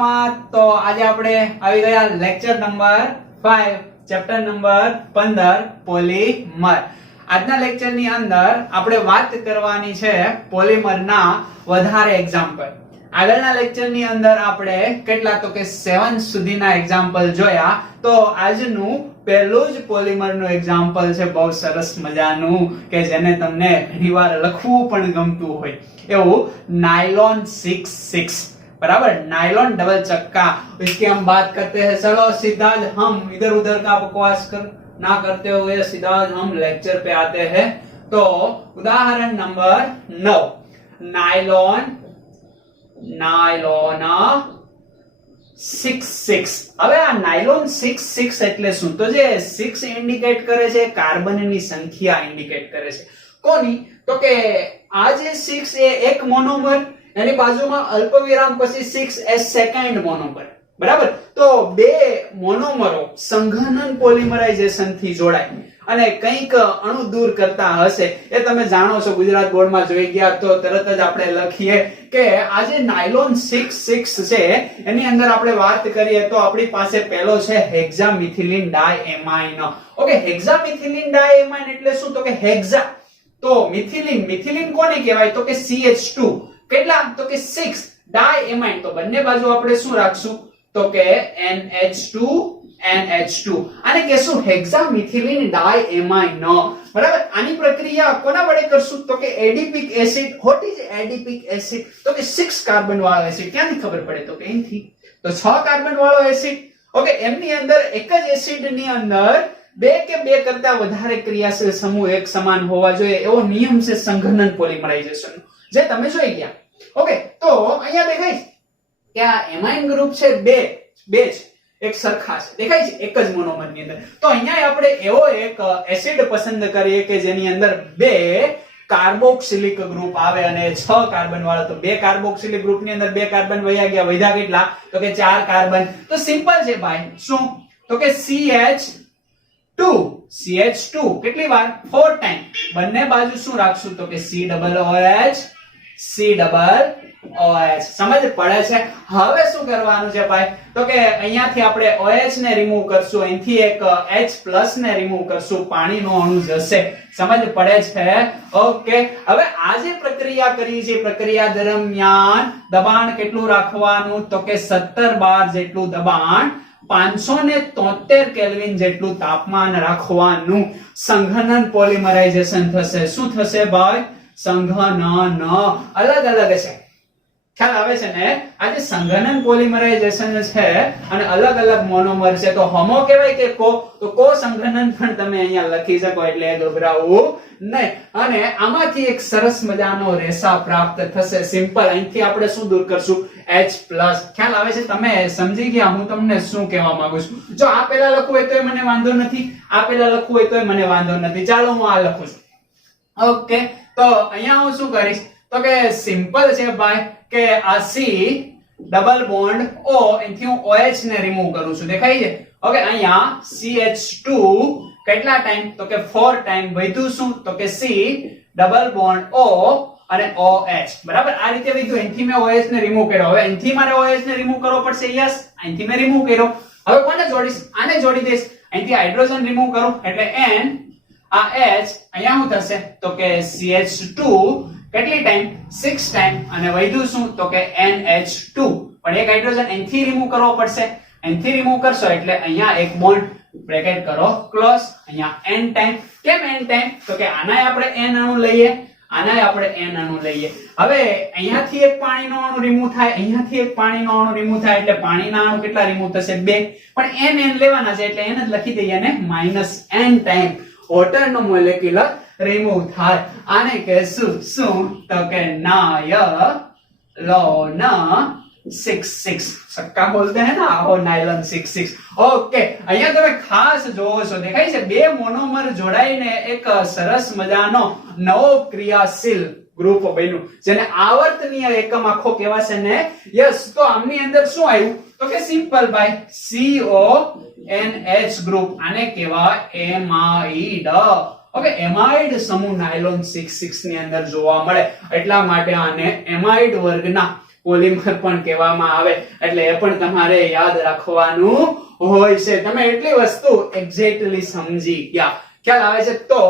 મજામાં? તો આજે આપણે આવી ગયા lecture number 5 chapter number 15 polymer. આજના લેક્ચરની અંદર આપણે વાત કરવાની છે પોલીમરના વધારે એક્ઝામ્પલ. આગળના લેક્ચરની અંદર આપણે કેટલા તો કે 7 સુધીના એક્ઝામ્પલ જોયા. તો આજનું પહેલું જ પોલીમરનું એક્ઝામ્પલ છે બહુ સરસ મજાનું કે જેને તમને ઘણીવાર લખવું પણ ગમતું હોય એવું नायलॉन 6 बराबर. नायलॉन डबल चक्का, इसकी हम बात करते हैं. चलो सीधा हम इधर उधर का बकवास ना करते हुए सीधा हम लेक्चर पे आते हैं. तो उदाहरण नंबर 9 नायलॉन 6 હવે આ નાયલોન 6 એટલે શું? તો જે 6 ઇન્ડિકેટ કરે છે કાર્બનની સંખ્યા ઇન્ડિકેટ કરે છે. કોની? તો કે આ જે 6 એ એક મોનોમર, એની બાજુમાં અલ્પવિરામ પછી 6s સેકન્ડ મોનોમર. બરાબર. તો બે મોનોમરો સંઘનન પોલિમરાઇઝેશન થી જોડાય અને કંઈક અણુ દૂર કરતા હશે. એ તમે જાણો છો, ગુજરાત બોર્ડમાં જોઈ ગયા તો તરત જ આપણે લખીએ કે આ જે નાયલોન 6 છે એની અંદર આપણે વાત કરીએ તો આપણી પાસે પહેલો છે હેક્સામિથિલિન ડાયએમાઇન. ઓકે, હેક્સામિથિલિન ડાયએમાઇન એટલે શું? તો કે હેક્સા. તો મિથિલિન કોને કહેવાય? તો કે CH2. કેટલા? તો કે 6. ડાયએમાઇન તો બંને બાજુ આપણે શું રાખશું? તો કે NH2 આને કહેશું હેક્સામિથિલિન ડાયએમાઇન. બરાબર. આની પ્રક્રિયા કોના વડે કરશું? તો કે adipic acid. What is adipic acid? તો કે 6 કાર્બન વાળો એસિડ. ક્યાંથી ખબર પડે? તો કે અહીંથી. તો 6 કાર્બન વાળો એસિડ. ઓકે, એમની અંદર એક જ એસિડ ની અંદર બે કે બે કરતા વધારે ક્રિયાશીલ સમૂહ એક સમાન હોવા જોઈએ એવો નિયમ છે સંઘનન પોલિમરાઇઝેશન, જે તમે જોઈ ગયા. ઓકે, તો અહીંયા દેખાય છે કે આ એમાઇન ગ્રુપ છે બે છે, એક સરખા છે, દેખાય છે એક જ મોનોમર ની અંદર. તો અહીંયા આપણે એવો એક એસિડ પસંદ કરીએ કે જેની અંદર બે કાર્બોક્સિલિક ગ્રુપ આવે અને 6 કાર્બન વાળો. તો બે કાર્બોક્સિલિક ગ્રુપ ની અંદર બે કાર્બન વયા ગયા, વધ્યા કેટલા? તો કે 4 કાર્બન. તો સિમ્પલ છે ભાઈ. શું? તો કે CH2 કેટલી વાર? 4 ટાઈમ. બંને બાજુ શું રાખશું? તો કે COOH. સમજ પડે છે? હવે શું કરવાનું છે ભાઈ? તો કે અહીંયાથી આપણે OH ને રિમૂવ કરશું, અહીંથી એક H+ ને રિમૂવ કરશું, પાણીનો અણુ જશે. સમજ પડે છે? ઓકે, હવે આ જે પ્રક્રિયા કરી છે પ્રક્રિયા દરમિયાન દબાણ કેટલું રાખવાનું? તો કે 17 બાર જેટલું દબાણ, 573 કેલ્વિન જેટલું તાપમાન રાખવાનું. સંઘનન પોલિમરાઇઝેશન થશે. શું થશે ભાઈ? સંઘનન. અલગ અલગ છે. ખ્યાલ આવે છે ને? આ જે સંઘનન પોલિમરાઇઝેશન છે અને અલગ અલગ મોનોમર છે તો હોમો કહેવાય કે કો? તો કો સંઘનન પણ તમે અહીંયા લખી શકો, એટલે ગભરાવું નહીં. અને આમાંથી એક સરસ મજાનો રેસા પ્રાપ્ત થશે. સિમ્પલ. અહીંથી આપણે શું દૂર કરશું? H+. ખ્યાલ આવે છે? તમે સમજી ગયા હું તમને શું કહેવા માંગુ છું? જો આ પેલા લખવું હોય તોય મને વાંધો નથી, આ પેલા લખવું હોય તોય મને વાંધો નથી. ચાલો હું આ લખું છું. ઓકે, તો અહીંયા હું શું કરીશ? તો કે સિમ્પલ છે ભાઈ કે આ C ડબલ બોન્ડ O, એથી હું OH ને રિમૂવ કરું છું. દેખાય છે? ઓકે, અહીંયા CH2 કેટલા ટાઈમ? તો કે 4 ટાઈમ. વધ્યું શું? તો કે C ડબલ બોન્ડ O અને OH. બરાબર. આ રીતે વધ્યું. અહીંથી મેં OH ને રિમૂવ કર્યો. હવે અહીંથી મારે OH ને રિમૂવ કરવો પડશે. યસ, અહીંથી મેં રિમૂવ કર્યો. હવે કોને જોડીશ? આને જોડી દઈશ. અહીંથી હાઇડ્રોજન રિમૂવ કરું એટલે N, આ H, અહીંયા શું થશે? તો કે CH2 કેટલી ટાઈમ? 6 ટાઈમ. અને વધ્યું શું? તો કે NH2. પણ એક હાઇડ્રોજન અહીંથી રિમૂવ કરવો પડશે. અહીંથી રિમૂવ કરશો એટલે અહીંયા એક બોન્ડ બ્રેકેટ કરો ક્લોઝ. અહીંયા N ટાઈમ. કેમ N ટાઈમ? તો કે આનાય આપણે N અણુ લઈએ, આનાય આપણે N અણુ લઈએ. હવે અહીંયાથી એક પાણીનો અણુ રિમૂવ થાય, અહીંયાથી એક પાણીનો અણુ રિમૂવ થાય એટલે પાણીના અણુ કેટલા રિમૂવ થશે? 2. પણ N લેવાના છે એટલે N જ લખી દઈએ ને -N ટાઈમ વોટરનો મોલેક્યુલર રિમૂવ થાય. આને કહેશું શું? તો કે नायलॉन 6. સક્કા બોલતે હે ના, આવો નાયલોન 6. ઓકે, અહીંયા તમે ખાસ જોવો છો, દેખાય છે બે મોનોમર જોડાઈને એક સરસ મજાનો નવો ક્રિયાશીલ ગ્રુપ બન્યું જેને આવર્તનીય એકમ આખો કહેવાશે ને. યસ, તો આમની અંદર શું આવ્યું? તો કે સિમ્પલ ભાઈ CONH ગ્રુપ. આને કહેવાય એમાઇડ. ઓકે, એમાઇડ સમૂહ નાયલોન 6 ની અંદર જોવા મળે એટલા માટે આને એમાઇડ વર્ગના પોલિમર પણ કહેવામાં આવે, એટલે એ પણ તમારે યાદ રાખવાનું હોય છે. તમે એટલી વસ્તુ એક્ઝેક્ટલી સમજી ગયા, ખ્યાલ આવે છે? તો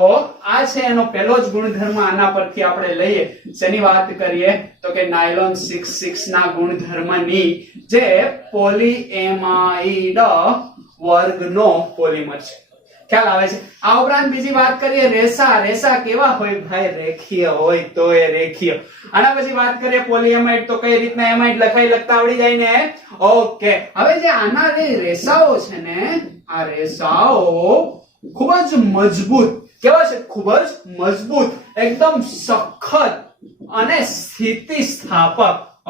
આ છે એનો પહેલો જ ગુણધર્મ. આના પરથી આપણે લઈએ, શેની વાત કરીએ તો કે નાયલોન 66 ના ગુણધર્મની, જે પોલીએમાઇડ વર્ગનો પોલિમર છે. ખ્યાલ આવે છે? આ ઉપરાંત બીજી વાત કરીએ રેસા. રેસા કેવા હોય ભાઈ? રેખીય હોય. તો એ રેખીય. આના પછી વાત કરીએ પોલીએમાઇડ, તો કઈ રીતના એમાઇડ લખતા આવડી જાય ને? ઓકે. હવે જે આના રેસાઓ છે ને, આ રેસાઓ ખૂબ જ મજબૂત, કેવા છે? ખૂબ જ મજબૂત, એકદમ સખત અને સ્થિતિસ્થાપક.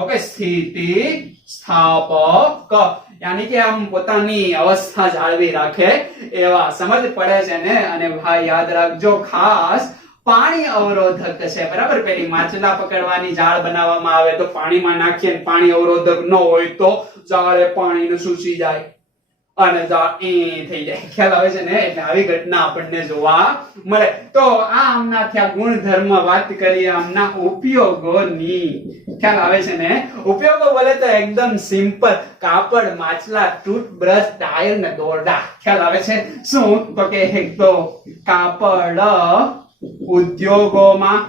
ઓકે, સ્થિતિસ્થાપક યાની કે આમ પોતાની અવસ્થા જાળવી રાખે એવા. સમજ પડે છે ને? અને ભાઈ યાદ રાખજો, ખાસ પાણી અવરોધક છે, બરાબર? પેલી માછલા પકડવાની જાળ બનાવવામાં આવે તો પાણીમાં નાખીએ, પાણી અવરોધક ન હોય તો જાળે પાણીને સૂચી જાય અને જાળ થઈ જાય. ખ્યાલ આવે છે ને? એટલે આવી ઘટના આપણને જોવા મળે. તો આ આમના થયા ગુણધર્મ. વાત કરીએ આમના ઉપયોગોની. ખ્યાલ આવે છે ને? ઉપયોગો બોલે તો એકદમ સિમ્પલ: કાપડ, માછલા, ટૂથબ્રશ, ટાયર ને દોરડા. ખ્યાલ આવે છે? શું તો કે એક તો કાપડ ઉદ્યોગોમાં,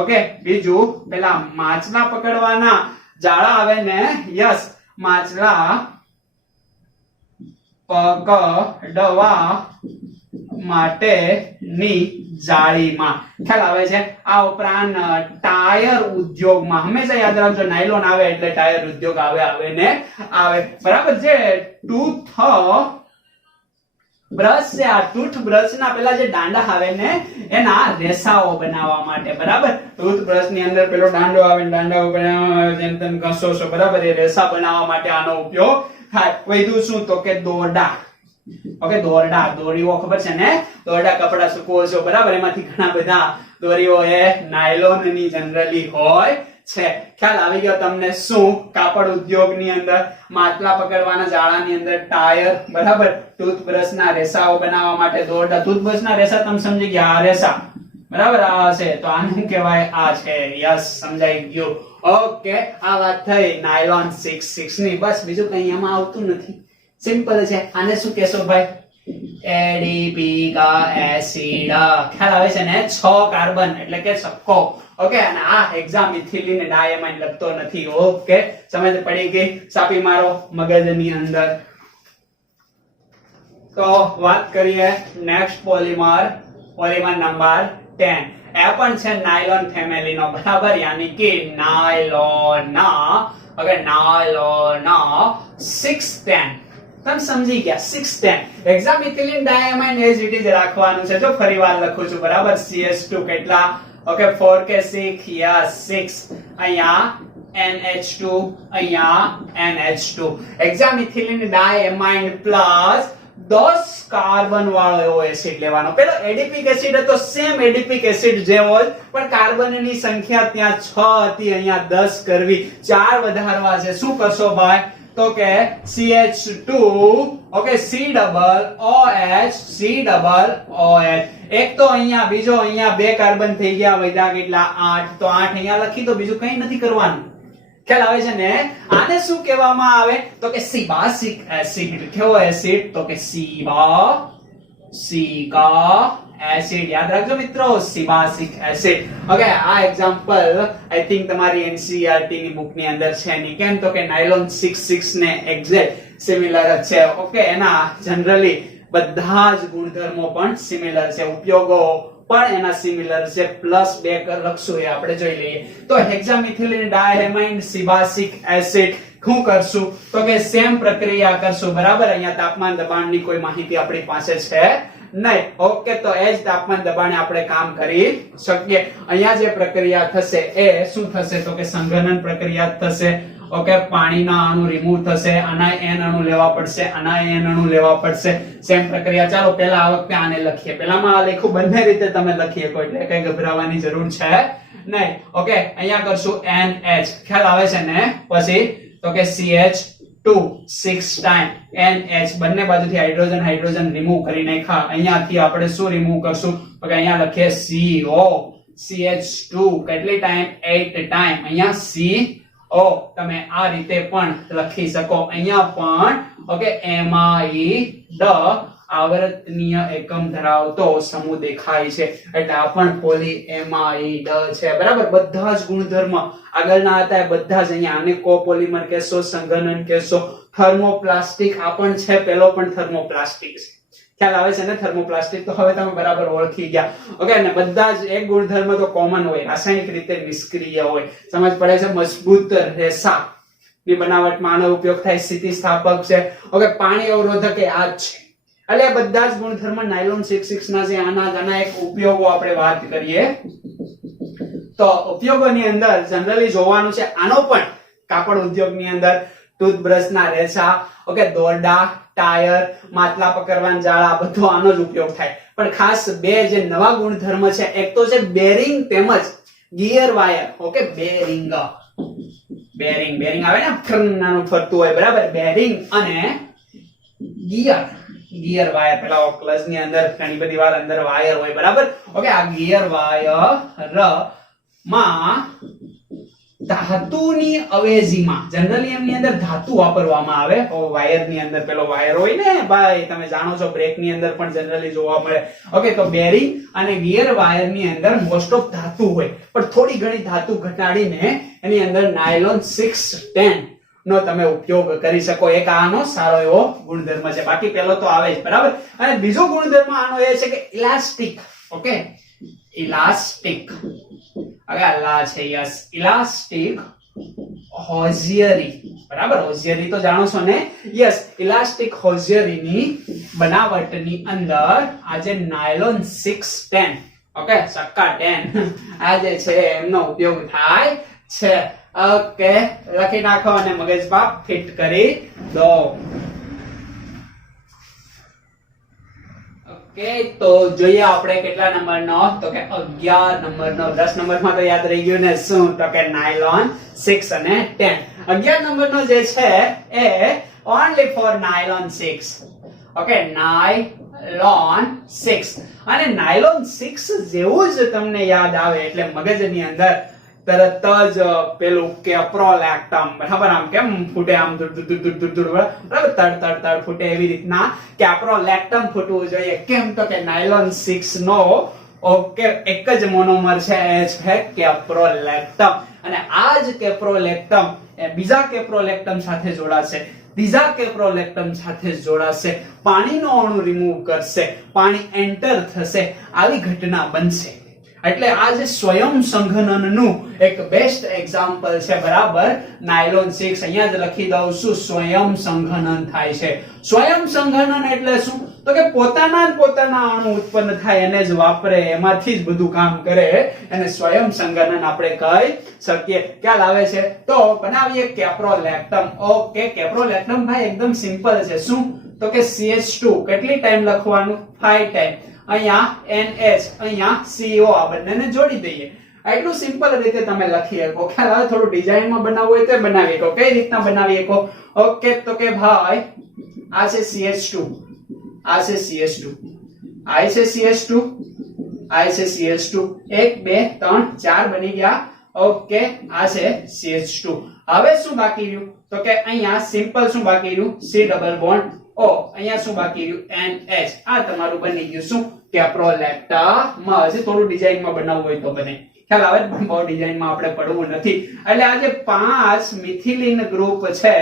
ઓકે. બીજું પેલા માછલા પકડવાના જાળા આવે ને, યસ, માછલા પકડવા માટેની જાળીમાં. ખ્યાલ આવે છે? આ ઉપરાંત ટાયર ઉદ્યોગમાં. હંમેશા યાદ રાખજો, નાયલોન આવે એટલે ટાયર ઉદ્યોગ આવે ને આવે, બરાબર? જે ટૂથ બ્રશ છે, આ ટૂથબ્રશ ના પેલા જે દાંડા આવે ને, એના રેસાઓ બનાવવા માટે, બરાબર? ટૂથબ્રશ ની અંદર પેલો દાંડો આવે, દાંડા ઉપર જેમ તેમ ઘસો છો, બરાબર? એ રેસા બનાવવા માટે આનો ઉપયોગ થાય. વધુ શું તો કે દોરડા. ઓકે, દોરડા, દોરીઓ ખબર છે ને? દોરડા કપડા સુકવો છો, બરાબર? એમાંથી ઘણા બધા દોરીઓ એ નાયલોન ની જનરલી હોય છે. ખ્યાલ આવી ગયો તમને? શું કાપડ ઉદ્યોગની અંદર, માટલા પકડવાના જાળાની અંદર ટાયર, બરાબર? ટૂથબ્રશ ના રેસાઓ બનાવવા માટે દોરડા. ટૂથબ્રશ ના રેસા તમે સમજી ગયા? આ રેસા, બરાબર? આ છે તો આનું કહેવાય આ છે. યસ, સમજાઈ ગયું? ઓકે, આ વાત થઈ નાયલોન 66 ની. બસ, બીજું કઈ આમાં આવતું નથી, સિમ્પલ છે. આને શું કહેશો ભાઈ? ADP acid. ખ્યાલ આવે છે ને? 6 કાર્બન એટલે કે સક્કો. ઓકે, અને આ હેક્સામિથિલિન ડાયમાઇન લખતો નથી. ઓકે, સમજ પડી ગઈ? સાપી મારો મગજની અંદર. તો વાત કરીએ નેક્સ્ટ પોલિમર, પોલિમર નંબર 10. એ પણ છે નાયલોન ફેમિલીનો, બરાબર? યાની કે નાયલોન. Okay, nylon 610. તમે સમજી ગયા? 610. હેક્સામિથિલિન ડાયમાઇન એઝ ઇટ ઇઝ રાખવાનું છે. જો ફરીવાર લખું છું, બરાબર? CH2 કેટલા? ઓકે, 4 કે 6? યસ, 6. અહીંયા NH2, અહીંયા NH2. હેક્સામિથિલિન ડાયમાઇન પ્લસ 10 કાર્બન વાળો એવો એસિડ લેવાનો. પેલો એડિપિક એસિડ હતો, સેમ એડિપિક એસિડ જેવો જ, પણ કાર્બનની સંખ્યા ત્યાં 6 હતી, અહીંયા 10 કરવી, 4 વધારવા છે. શું કરશો ભાઈ? તો કે CH2, ઓકે, COOH. એક તો અહીંયા, બીજો અહીંયા, 2 કાર્બન થઈ ગયા, વધ્યા કેટલા? 8. તો 8 અહીંયા લખી દો, બીજું કંઈ નથી કરવાનું. ખ્યાલ આવે છે ને? આને શું કહેવામાં આવે તો કે સિબાસિક એસિડ. કેવો એસિડ? તો કે સિકા એસિડ. યાદ રાખજો મિત્રો, સિબાસિક એસિડ. ઓકે, આ એક્ઝામ્પલ આઈ થિંક તમારી NCERT ની બુક ની અંદર છે ની. કેમ તો કે નાયલોન 66 ને એક્ઝેક્ટ સિમિલર જ છે. ઓકે, એના જનરલી બધા જ ગુણધર્મો પણ સિમિલર છે, ઉપયોગો પણ એના સિમિલર છે. પ્લસ 2 લખશું, એ આપણે જોઈ લઈએ. તો હેક્સામિથિલિન ડાયમાઇન સિબાસિક એસિડ શું કરશું તો કે સેમ પ્રક્રિયા કરશું, બરાબર? અહીંયા તાપમાન દબાણની કોઈ માહિતી આપણી પાસે છે નહીં. ઓકે, તો એ જ તાપમાન દબાણે આપણે કામ કરી શકીએ. અહીંયા જે પ્રક્રિયા થશે એ શું થશે તો કે સંઘનન પ્રક્રિયા થશે. ઓકે, પાણીના અણુ રિમૂવ થશે, આના n અણુ લેવા પડશે, આના n અણુ લેવા પડશે. સેમ પ્રક્રિયા. ચાલો પહેલા આ વખતે આને લખીએ. પહેલામાં આ લખ્યું, બંને રીતે તમે લખી શકો, એટલે કઈ ગભરાવાની જરૂર છે નહીં. ઓકે, અહીંયા કરશું NH. ખ્યાલ આવે છે ને? પછી તો કે CH2 6 ટાઈમ NH. બંને બાજુથી હાઇડ્રોજન હાઇડ્રોજન રિમૂવ કરી નાખ્યા. અહીંયાથી આપણે શું રિમૂવ કરશું તો કે અહીંયા લખીએ CO. CH2 કેટલી ટાઈમ? 8 ટાઈમ. અહીંયા તમે આ રીતે પણ લખી શકો. અહીંયા પણ ઓકે એમાઇડ આવર્તનીય એકમ ધરાવતો સમૂહ દેખાય છે એટલે આ પણ પોલીએમાઇડ છે. બરાબર, બધા જ ગુણધર્મ આગળના હતા એ બધા જ અહીંયા. આને કોપોલિમર કહેશો, સંઘનન કહેશો, થર્મોપ્લાસ્ટિક આ પણ છે, પેલો પણ થર્મોપ્લાસ્ટિક છે. ખ્યાલ આવે છે ને થર્મોપ્લાસ્ટિક? તો હવે તમે બરાબર ઓળખી ગયા. ઓકે, અને બધા જ એક ગુણધર્મ તો કોમન હોય, રાસાયણિક રીતે નિષ્ક્રિય હોય. સમજ પડે છે? મજબૂત રેસા ની બનાવટમાં આનો ઉપયોગ થાય, સ્થિતિસ્થાપક છે. ઓકે, પાણી અવરોધક એ આ જ છે. એટલે બધા જ ગુણધર્મ નાયલોન 66 ના છે. આના એક ઉપયોગો આપણે વાત કરીએ તો ઉપયોગોની અંદર જનરલી જોવાનું છે આનો પણ કાપડ ઉદ્યોગની અંદર ટૂથબ્રશ ના રેસા, ઓકે, દોરડા, ટાયર, માટલા પકડવાના જાળા, બધો આનો જ ઉપયોગ થાય. પણ ખાસ બે જે નવા ગુણધર્મ છે, એક તો છે બેરિંગ તેમજ ગિયર વાયર. ઓકે, બેરિંગ આવે ને નાનું ફરતું હોય, બરાબર, બેરિંગ અને ગિયર વાયર. પેલા ક્લચ ની અંદર ઘણી બધી વાર અંદર વાયર હોય, બરાબર. ઓકે, આ ગિયર વાયર માં ધાતુની અવેજીમાં જનરલી એમની અંદર ધાતુ વાપરવામાં આવે. વાયર ની અંદર પેલો વાયર હોય ને ભાઈ, તમે જાણો છો, બ્રેક ની અંદર પણ જનરલી જોવા મળે. ઓકે, તો બેરિંગ અને ગિયર વાયર ની અંદર મોસ્ટ ઓફ ધાતુ હોય, પણ થોડી ઘણી ધાતુ ઘટાડીને એની અંદર નાયલોન 610 નો તમે ઉપયોગ કરી શકો. એક આનો સારો એવો ગુણધર્મ છે. બાકી પેલો તો આવે જ, બરાબર. અને બીજો ગુણધર્મ આનો એ છે કે ઇલાસ્ટિક. ઓકે, ઇલાસ્ટિક ઇલાસ્ટિક હોઝિયરી, બરાબર. હોઝિયરી તો જાણો છો ને? યસ, ઇલાસ્ટિક હોઝિયરીની બનાવટની અંદર આજે નાયલોન 610, ઓકે, સક્કા 10 આ જે છે એમનો ઉપયોગ થાય છે. ઓકે, લખી નાખો અને મગજમાં ફિટ કરી દો. ઓકે, તો જોઈએ આપણે કેટલા નંબરનો, તો કે 11 નંબરનો. 10 નંબરમાં તો યાદ રહી ગયું ને શું? તો કે નાયલોન 6 અને 10. 11 નંબરનો જે છે એ only for nylon 6. Okay, nylon 6. અને નાયલોન 6 જેવું જ તમને યાદ આવે એટલે મગજની અંદર તરત જ પેલું કેપ્રોલેક્ટમ, બરાબર, આમ કેમ ફૂટે, આમ બરાબર, તડ ફૂટે, એવી રીતના કેપ્રોલેક્ટમ ફૂટવું જોઈએ. કેમ? તો કે નાયલોન 6 નો ઓકે એક જ મોનોમર છે, એ છે કેપ્રોલેક્ટમ. અને આ જ કેપ્રોલેક્ટમ બીજા કેપ્રોલેક્ટમ સાથે જોડાશે, ત્રીજા કેપ્રોલેક્ટમ સાથે જોડાશે, પાણીનો અણુ રિમૂવ કરશે, પાણી એન્ટર થશે, આવી ઘટના બનશે. એટલે આ જે સ્વયં સંઘનનનું એક બેસ્ટ એક્ઝામ્પલ છે, બરાબર, નાયલોન 6. અહીંયા જ લખી દઉં છું, સ્વયં સંઘનન થાય છે. સ્વયં સંઘનન એટલે શું? તો કે પોતાના અણુ ઉત્પન્ન થાય, એને જ વાપરે, એમાંથી જ બધું કામ કરે, એને સ્વયં સંઘનન આપણે કહી શકીએ. ખ્યાલ આવે છે? તો બનાવીએ કેપ્રોલેક્ટમ. ઓકે, કેપ્રોલેક્ટમ ભાઈ એકદમ સિમ્પલ છે. શું? તો કે CH2 કેટલી ટાઈમ લખવાનું? 5 ટાઈમ. અહીંયા NH, અહીંયા CO, આ બંનેને જોડી દઈએ. આટલું સિમ્પલ રીતે તમે લખી શકો. ખ્યાલ આવે? થોડું ડિઝાઇનમાં બનાવવું હોય તો બનાવી શકો. કઈ રીતના બનાવી શકો? ઓકે, તો કે ભાઈ આ છે CH2, આ છે CH2, આ છે CH2, આ છે CH2, 1 2 3 4 બની ગયા. ઓકે, આ છે CH2. હવે શું બાકી રહ્યું? તો કે અહીંયા સિમ્પલ શું બાકી રહ્યું? C double bond O. અહીંયા શું બાકી રહ્યું? NH. આ તમારું બની ગયું શું? કેપ્રોલેક્ટમ. હજી થોડું ડિઝાઇનમાં બનાવવું હોય તો બને. ખ્યાલ આવે? બહુ ડિઝાઇનમાં આપણે પડવું નથી. એટલે આ જે 5 મિથિલિન ગ્રુપ છે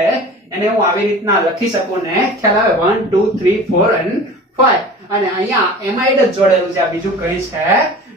એને હું આવી રીતના લખી શકું ને, ખ્યાલ આવે? 1 2 3 4 અને 5. અને અહીંયા એમાઇડ જ જોડેલું છે, આ બીજું કઈ છે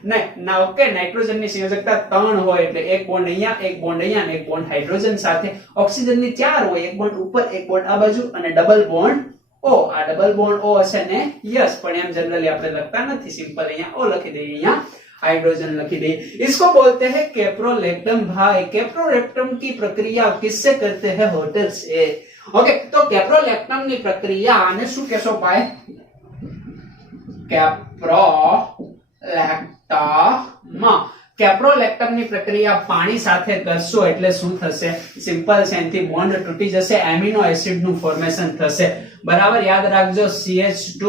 નહીં. ના, ઓકે, નાઇટ્રોજનની સંયોજકતા 3 હોય એટલે એક બોન્ડ અહીંયા, એક બોન્ડ અહીંયા અને એક બોન્ડ હાઇડ્રોજન સાથે. ઓક્સિજનની 4 હોય, એક બોન્ડ ઉપર, એક બોન્ડ આ બાજુ અને ડબલ બોન્ડ O. આ ડબલ બોન્ડ O હશે ને? યસ, પણ એમ જનરલી આપણે લખતા નથી, સિમ્પલ અહીંયા O લખી દઈએ, અહીંયા हाइड्रोजन लिखी दी। इसको बोलते हैं कैप्रोलेक्टम। भाई कैप्रोलेक्टम की प्रक्रिया किससे करते हैं? होटल से। ओके, तो कैप्रोलेक्टम की प्रक्रिया आने शू कहशो भाई? कैप्रोलेक्टम। कैप्रोलेक्टम ની પ્રક્રિયા પાણી સાથે કરશો એટલે શું થશે? સિમ્પલ છે, એનાથી બોન્ડ તૂટી જશે, એમિનો એસિડ નું ફોર્મેશન થશે। બરાબર, યાદ રાખજો CH2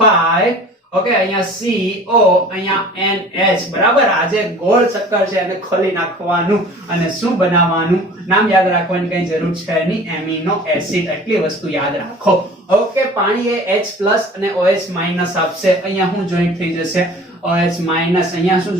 5 ઓકે, અહીંયા CO, અહીંયા NH, બરાબર. આ જે ગોળ ચક્કર છે એને ખોલી નાખવાનું અને શું બનાવવાનું, નામ યાદ રાખવાની કઈ જરૂર છે નહીં, એમિનો એસિડ. એટલી વસ્તુ યાદ રાખો. ઓકે, પાણી એ H+ અને OH- આપશે. અહીંયા શું જોઈન્ટ થઈ જશે, OH-, અહીંયા શું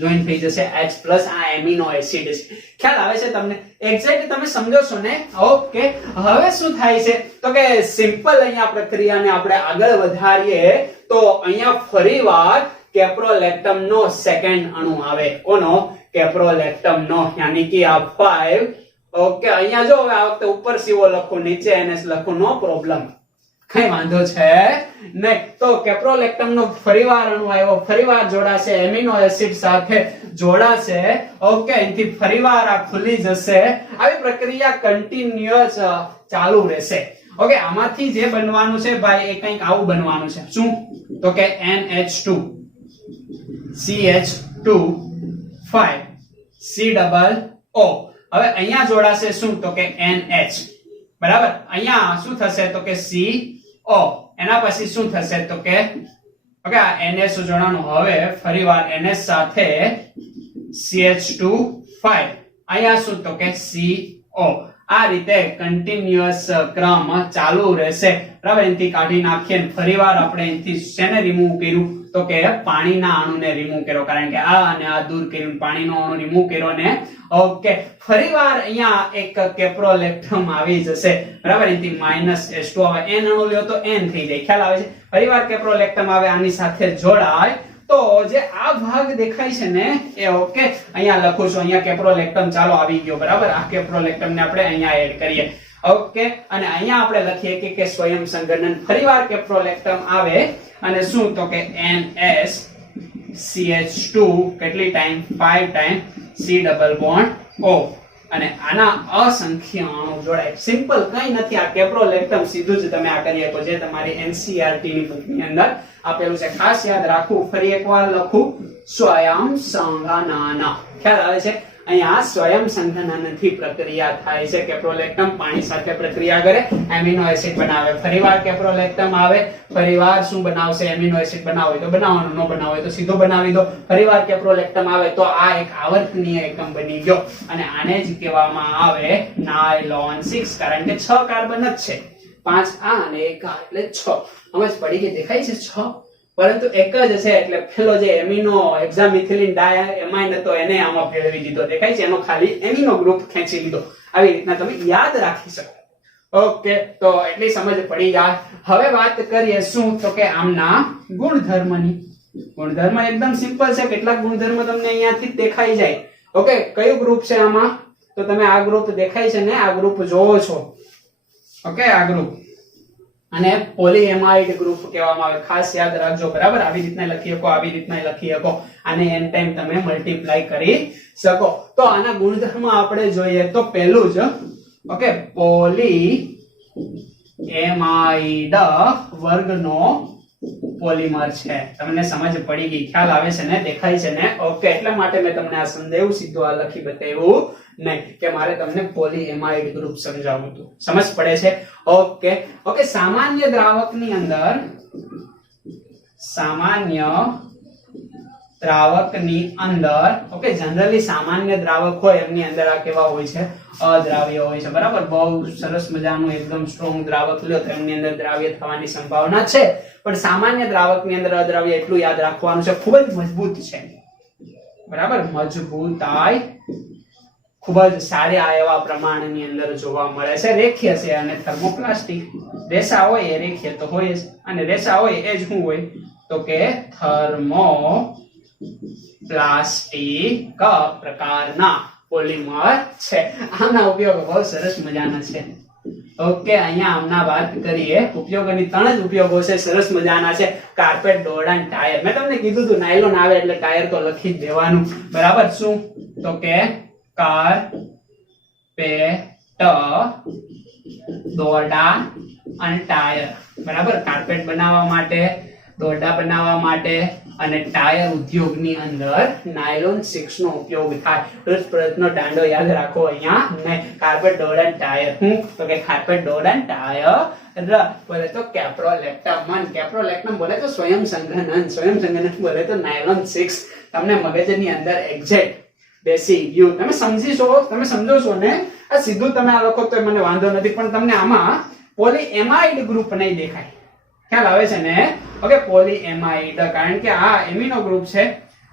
જોઈન્ટ થઈ જશે, H+. આ એમિનો એસિડ છે. ખ્યાલ આવે છે તમને? એક્ઝેક્ટ તમે સમજો છો ને? ઓકે, હવે શું થાય છે તો કે સિમ્પલ અહીંયા પ્રક્રિયાને આપણે આગળ વધારીએ તો અહીંયા ફરીવાર કેપ્રોલેક્ટમ નો સેકન્ડ અણુ આવે. કોનો? કેપ્રોલેક્ટમ નો, યાની કે આ 5. ઓકે, અહીંયા જો હવે આ વખતે ઉપર CO લખું, નીચે NH લખું, નો પ્રોબ્લેમ, કઈ વાંધો છે નહીં. તો કેપ્રોલેક્ટમ નો ફરીવાર અણુ આવ્યો, ફરીવાર જોડાશે એમિનો એસિડ સાથે જોડાશે. ઓકે, અહીંથી ફરીવાર આ ખુલી જશે. આવી પ્રક્રિયા કન્ટિન્યુઅસ ચાલુ રહેશે. ઓકે, આમાંથી જે બનવાનું છે ભાઈ એ કંઈક આવું બનવાનું છે. શું? તો કે NH2 CH2 5 COO. હવે અહીંયા જોડાશે શું? તો કે NH, બરાબર. અહીંયા શું થશે તો કે CO. એના પછી શું થશે તો કે ઓકે, આ NH જોડાણું હવે ફરીવાર NH સાથે CH2 5. અહીંયા શું તો કે CO. આ રીતે કન્ટિન્યુઅસ ક્રમ ચાલુ રહેશે, બરાબર. એનથી કાઢી નાખીએ ફરીવાર આપણે એનથી શેને રિમૂવ કર્યું તો કે પાણીના અણુને રિમૂવ કર્યો, કારણ કે આ અને આ દૂર કર્યું, પાણીનો અણુ રિમૂવ કર્યો ને. ઓકે, ફરીવાર અહીંયા એક કેપ્રોલેક્ટમ આવી જશે, બરાબર. એનથી -H2 આવે, N અણુ લ્યો તો N થઈ જાય. ખ્યાલ આવે છે? ફરીવાર કેપ્રોલેક્ટમ આવે, આની સાથે જોડાય તો જે આ ભાગ દેખાય છે ને એ ઓકે અહીંયા લખું છું. અહીંયા કેપ્રોલેક્ટમ ચાલો આવી ગયો, બરાબર. આ કેપ્રોલેક્ટમ ને આપણે અહીંયા એડ કરીએ. ઓકે, અને અહીંયા આપણે લખીએ કે સ્વયં સંઘનન. ફરીવાર કેપ્રોલેક્ટમ આવે અને શું તો કે NH CH2 કેટલી time? 5 time C double bond O. અને આના અસંખ્ય અણુ જોડાય. સિમ્પલ કઈ નથી, આ કેપ્રોલેક્ટમ સીધું જ તમે આ કરી શકો, જે તમારી NCERT ની બુકની અંદર આપેલું છે. ખાસ યાદ રાખવું, ફરી એકવાર લખું, સ્વયં સંઘનન. ખ્યાલ આવે છે? અહીંયા સ્વયં સંઘનનથી પ્રક્રિયા થાય છે. કેપ્રોલેક્ટમ પાણી સાથે પ્રક્રિયા કરે, એમિનો એસિડ બનાવે. ફરીવાર કેપ્રોલેક્ટમ આવે, ફરીવાર શું બનાવશે? એમિનો એસિડ બનાવો તો બનાવવાનું, ન બનાવો તો સીધો બનાવી દો. ફરીવાર કેપ્રોલેક્ટમ આવે તો આ એક આવર્તનીય એકમ બની ગયો અને આને જ કહેવામાં આવે નાયલોન 6, કારણ કે 6 કાર્બન જ છે. 5 આ અને 1 આ એટલે 6. સમજ પડી ગઈ? દેખાય છે 6, પરંતુ એક જ છે. એટલે પેલો જે એમિનો હેક્સામિથિલિન ડાયમાઇન હતો એને આમાં ભેળવી દીધો. દેખાય છે? એનો ખાલી એમિનો ગ્રુપ ખેંચી લીધો. આવી રીતના તમે યાદ રાખી શકો. ઓકે, તો એટલી સમજ પડી જાય. હવે વાત કરીએ શું તો કે આમના ગુણધર્મની. ગુણધર્મ એકદમ સિમ્પલ છે. કેટલાક ગુણધર્મ તમને અહીંયાથી દેખાઈ જાય. ઓકે, કયું ગ્રુપ છે આમાં? તો તમે આ ગ્રુપ દેખાય છે ને, આ ગ્રુપ જોવો છો. ઓકે, આ ગ્રુપ અને પોલીએમાઇડ ગ્રુપ કહેવામાં આવે. ખાસ યાદ રાખજો, બરાબર. આવી રીતના લખી શકો, આવી રીતના લખી શકો, અને એન ટાઈમ તમે મલ્ટીપ્લાય કરી શકો. તો આના ગુણધર્મ આપણે જોઈએ તો પહેલું જ ઓકે, પોલીએમાઇડ વર્ગનો પોલિમર છે. તમને સમજ પડી ગઈ? ખ્યાલ આવે છે ને? દેખાય છે ને? ઓકે, એટલા માટે મેં તમને આ સંદેશ સીધું આ લખી બતાવ્યું નહીં કે મારે તમને પોલીએમાઇડ ગ્રુપ સમજાવવું હતું. સમજ પડે છે? ઓકે ઓકે, સામાન્ય દ્રાવકની અંદર ઓકે, જનરલી સામાન્ય દ્રાવક હોય એમની અંદર આ કેવા હોય છે? અદ્રાવ્ય હોય છે, બરાબર. બહુ સરસ મજાનું એકદમ સ્ટ્રોંગ દ્રાવક લ્યો તો એમની અંદર દ્રાવ્ય થવાની સંભાવના છે, પણ સામાન્ય દ્રાવકની અંદર અદ્રાવ્ય એટલું યાદ રાખવાનું છે, ખૂબ જ મજબૂત છે, બરાબર. મજબૂતાઈ ખૂબ જ સારા એવા પ્રમાણની અંદર જોવા મળે છે. રેખીય છે અને થર્મોપ્લાસ્ટિક. રેસા હોય એ રેખીય તો હોય જ, અને રેસા હોય એ જ શું હોય તો કે થર્મોપ્લાસ્ટિક પ્રકારના પોલિમર છે. આના ઉપયોગ બહુ સરસ મજાના છે. ઓકે, અહીંયા આમના વાત કરીએ ઉપયોગોની. 3 જ ઉપયોગો છે, સરસ મજાના છે. કાર્પેટ, દોરડાં, ટાયર. મેં તમને કીધું હતું નાયલોન આવે એટલે ટાયર તો લખી જ દેવાનું, બરાબર. શું તો કે કાર્પેટ, દોરડા અને ટાયર, બરાબર. કાર્પેટ બનાવવા માટે, દોરડા બનાવવા માટે અને ટાયર ઉદ્યોગની અંદર નાયલોન 6 નો ઉપયોગ થાય. ટૂથબ્રશનો દાંડો યાદ રાખો અહીંયા ને કાર્પેટ ડોર એન્ડ ટાયર. હું તો કે કાર્પેટ ડોર એન્ડ ટાયર બોલે તો કેપ્રોલેક્ટમ. કેપ્રોલેક્ટમ બોલે તો સ્વયં સંઘનન બોલે તો નાયલોન 6. તમને મગજની અંદર એક્ઝેક્ટ બેસી ગયું. તમે સમજો છો ને? આ સીધું તમે આ લખો તો મને વાંધો નથી, પણ તમને આમાં પોલીએમાઇડ ગ્રુપ નહીં દેખાય. ખ્યાલ આવે છે ને? ઓકે, પોલીએમાઇડ, કારણ કે આ એમિનો ગ્રુપ છે